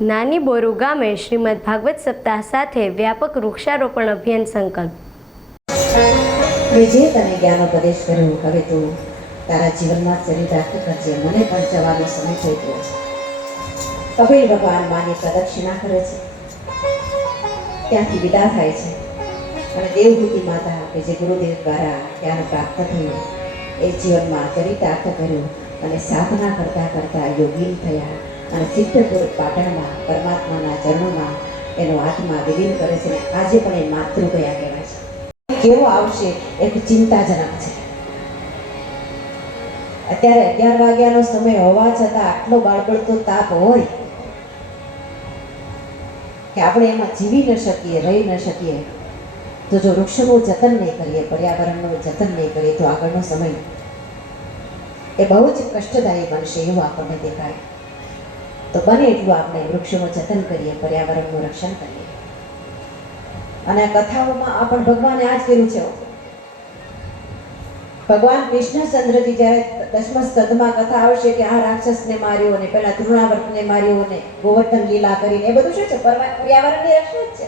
નાની બોરુ ગામે શ્રીમદ ભાગવત સપ્તાહ સાથે વ્યાપક વૃક્ષારોપણ અભિયાન સંકલ્પ. જે તને જ્ઞાનોપદેશ કર્યો, હવે તું તારા જીવનમાં ચરિતાર્થ કરજે. મને પણ જવાનો સમય થઈ ગયો છે. કપિલ ભગવાન માની પ્રદક્ષિણા કરે છે, ત્યાંથી વિદા થાય છે અને દેવહૂતિ માતા કે જે ગુરુદેવ દ્વારા જ્ઞાન પ્રાપ્ત થયું એ જીવનમાં ચરિતાર્થ કર્યું અને સાધના કરતા કરતા યોગીન થયા અને સિદ્ધપુર પાટણમાં પરમાત્માના ચરણોમાં એનો આત્મા વિલીન કરે છે. આજે પણ એ માતૃગયા કહેવાય છે. કેવો આવશે એક ચિંતાજનક છે. અત્યારે 11 વાગ્યાનો સમય હોવા છતાં આટલો બાળબડતો તાપ હોય કે આપણે એમાં જીવી ન શકીએ, રહી ન શકીએ. તો જો વૃક્ષોનું જતન નહીં કરીએ, પર્યાવરણનું જતન નહીં કરીએ તો આગળનો સમય એ બહુ જ કષ્ટદાયી બનશે એવું આપણને દેખાય. તો બને એટલું આપણે વૃક્ષોનું જતન કરીએ, પર્યાવરણનું રક્ષણ કરીએ. અને આ કથાઓમાં આ પણ ભગવાને આ જ કર્યું છે. ભગવાન કૃષ્ણચંદ્રજી જ્યારે 10મા સ્કંદમાં કથા આવશે કે આ રાક્ષસને માર્યો અને પેલા તૃણાવર્તને માર્યો અને ગોવર્ધન લીલા કરીને, એ બધું શું છે? પર્યાવરણની રક્ષણ જ છે.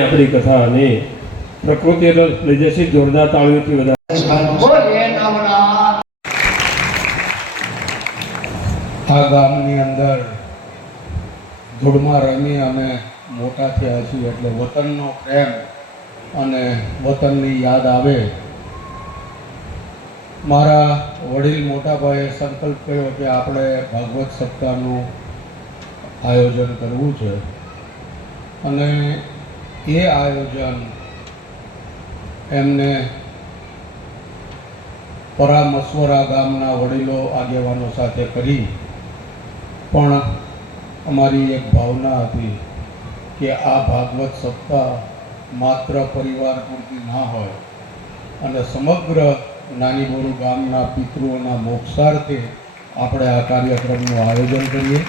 આપણી કથા અને પ્રકૃતિ લઈ જશે જોરદાર તાળીઓથી વધારે. આ ગામની અંદર ધૂળમાં રમી અને મોટા થયા છીએ એટલે વતનનો પ્રેમ અને વતનની યાદ આવે. મારા વડીલ મોટાભાઈએ સંકલ્પ કર્યો કે આપણે ભાગવત સપ્તાહનું આયોજન કરવું છે અને એ આયોજન એમને પરામસવરા ગામના વડીલો આગેવાનો સાથે કરી. પણ અમારી એક ભાવના હતી કે આ ભાગવત સપ્તાહ માત્ર પરિવાર પૂરતી ના હોય અને સમગ્ર નાની બોરુ ગામના પિતૃઓના મોક્ષાર્થે આપણે આ કાર્યક્રમનું આયોજન કરીએ.